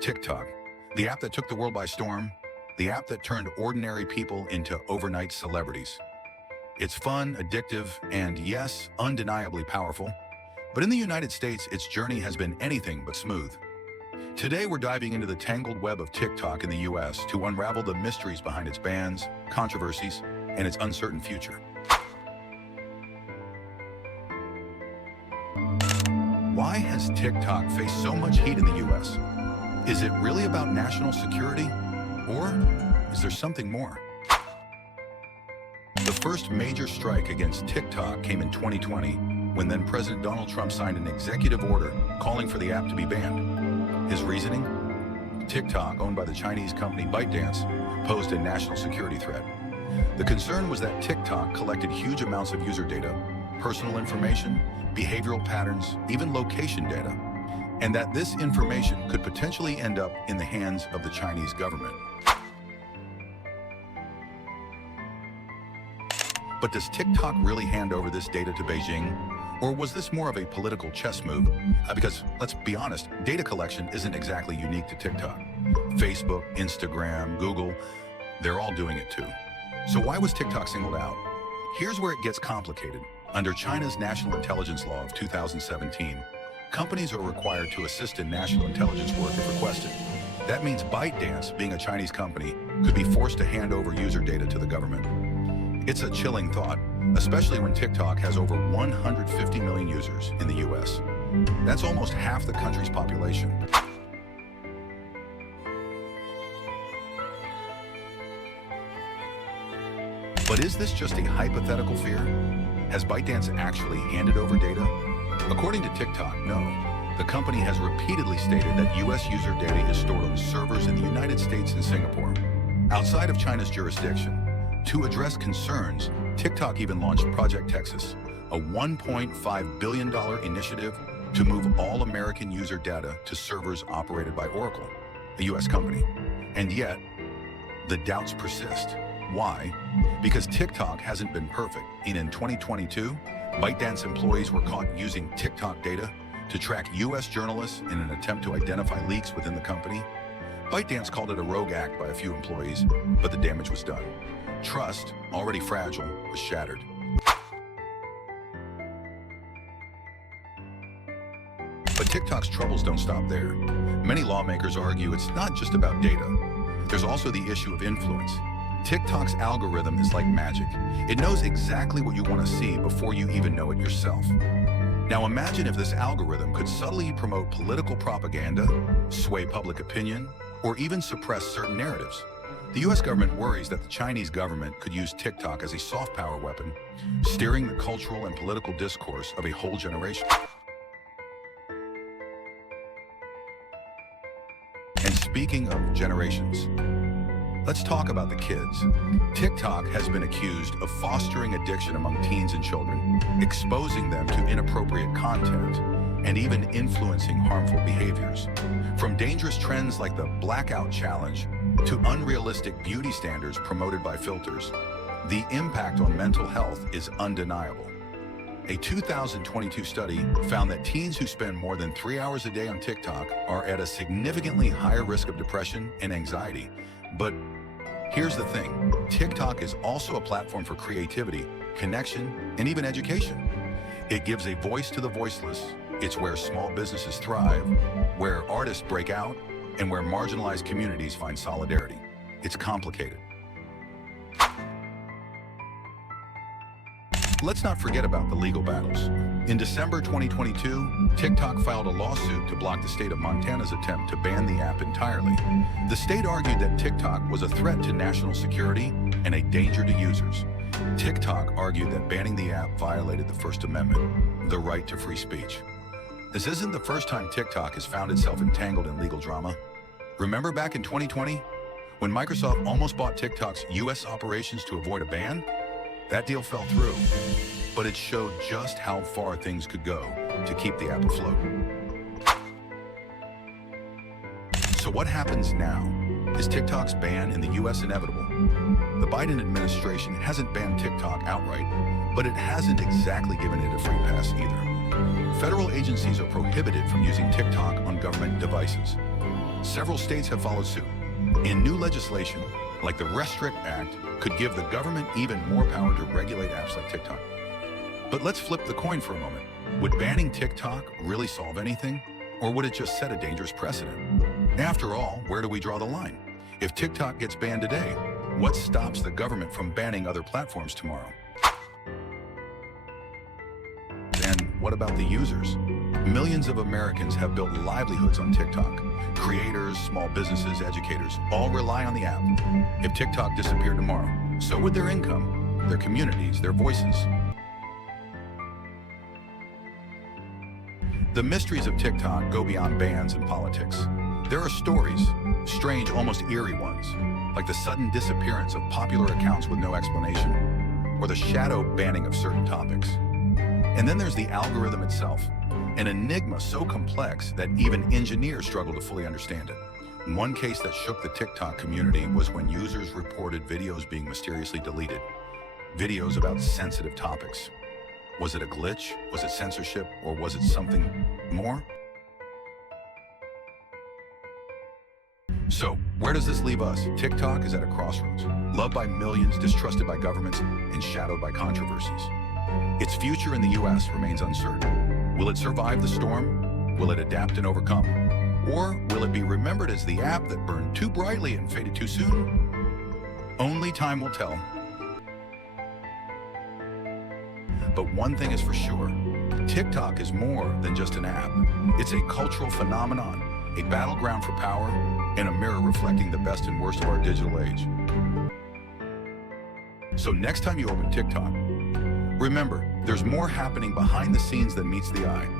TikTok, the app that took the world by storm, the app that turned ordinary people into overnight celebrities. It's fun, addictive, and yes, undeniably powerful. But in the United States, its journey has been anything but smooth. Today, we're diving into the tangled web of TikTok in the US to unravel the mysteries behind its bans, controversies, and its uncertain future. Why has TikTok faced so much heat in the US? Is it really about national security? Or is there something more? The first major strike against TikTok came in 2020, when then President Donald Trump signed an executive order calling for the app to be banned. His reasoning? TikTok, owned by the Chinese company ByteDance, posed a national security threat. The concern was that TikTok collected huge amounts of user data, personal information, behavioral patterns, even location data, and that this information could potentially end up in the hands of the Chinese government. But does TikTok really hand over this data to Beijing? Or was this more of a political chess move? Because, let's be honest, data collection isn't exactly unique to TikTok. Facebook, Instagram, Google, they're all doing it too. So why was TikTok singled out? Here's where it gets complicated. Under China's National Intelligence Law of 2017, companies are required to assist in national intelligence work if requested. That means ByteDance, being a Chinese company, could be forced to hand over user data to the government. It's a chilling thought, especially when TikTok has over 150 million users in the US. That's almost half the country's population. But is this just a hypothetical fear? Has ByteDance actually handed over data? According to TikTok, no. The company has repeatedly stated that US user data is stored on servers in the United States and Singapore, outside of China's jurisdiction. To address concerns, TikTok even launched Project Texas, a $1.5 billion initiative to move all American user data to servers operated by Oracle, a US company. And yet, the doubts persist. Why? Because TikTok hasn't been perfect. And in 2022, ByteDance employees were caught using TikTok data to track US journalists in an attempt to identify leaks within the company. ByteDance called it a rogue act by a few employees, but the damage was done. Trust, already fragile, was shattered. But TikTok's troubles don't stop there. Many lawmakers argue it's not just about data. There's also the issue of influence. TikTok's algorithm is like magic. It knows exactly what you want to see before you even know it yourself. Now imagine if this algorithm could subtly promote political propaganda, sway public opinion, or even suppress certain narratives. The US government worries that the Chinese government could use TikTok as a soft power weapon, steering the cultural and political discourse of a whole generation. And speaking of generations, let's talk about the kids. TikTok has been accused of fostering addiction among teens and children, exposing them to inappropriate content, and even influencing harmful behaviors. From dangerous trends like the blackout challenge to unrealistic beauty standards promoted by filters, the impact on mental health is undeniable. A 2022 study found that teens who spend more than 3 hours a day on TikTok are at a significantly higher risk of depression and anxiety. But here's the thing, TikTok is also a platform for creativity, connection, and even education. It gives a voice to the voiceless. It's where small businesses thrive, where artists break out, and where marginalized communities find solidarity. It's complicated. Let's not forget about the legal battles. In December 2022, TikTok filed a lawsuit to block the state of Montana's attempt to ban the app entirely. The state argued that TikTok was a threat to national security and a danger to users. TikTok argued that banning the app violated the First Amendment, the right to free speech. This isn't the first time TikTok has found itself entangled in legal drama. Remember back in 2020, when Microsoft almost bought TikTok's US operations to avoid a ban? That deal fell through, but it showed just how far things could go to keep the app afloat. So what happens now? Is TikTok's ban in the US inevitable? The Biden administration hasn't banned TikTok outright, but it hasn't exactly given it a free pass either. Federal agencies are prohibited from using TikTok on government devices. Several states have followed suit. And new legislation, like the Restrict Act, could give the government even more power to regulate apps like TikTok. But let's flip the coin for a moment. Would banning TikTok really solve anything? Or would it just set a dangerous precedent? After all, where do we draw the line? If TikTok gets banned today, what stops the government from banning other platforms tomorrow? And what about the users? Millions of Americans have built livelihoods on TikTok. Creators, small businesses, educators, all rely on the app. If TikTok disappeared tomorrow, so would their income, their communities, their voices. The mysteries of TikTok go beyond bans and politics. There are stories, strange, almost eerie ones, like the sudden disappearance of popular accounts with no explanation, or the shadow banning of certain topics. And then there's the algorithm itself, an enigma so complex that even engineers struggle to fully understand it. One case that shook the TikTok community was when users reported videos being mysteriously deleted, videos about sensitive topics. Was it a glitch? Was it censorship? Or was it something more? So, where does this leave us? TikTok is at a crossroads, loved by millions, distrusted by governments, and shadowed by controversies. Its future in the US remains uncertain. Will it survive the storm? Will it adapt and overcome? Or will it be remembered as the app that burned too brightly and faded too soon? Only time will tell. But one thing is for sure, TikTok is more than just an app. It's a cultural phenomenon, a battleground for power, and a mirror reflecting the best and worst of our digital age. So next time you open TikTok, remember, there's more happening behind the scenes than meets the eye.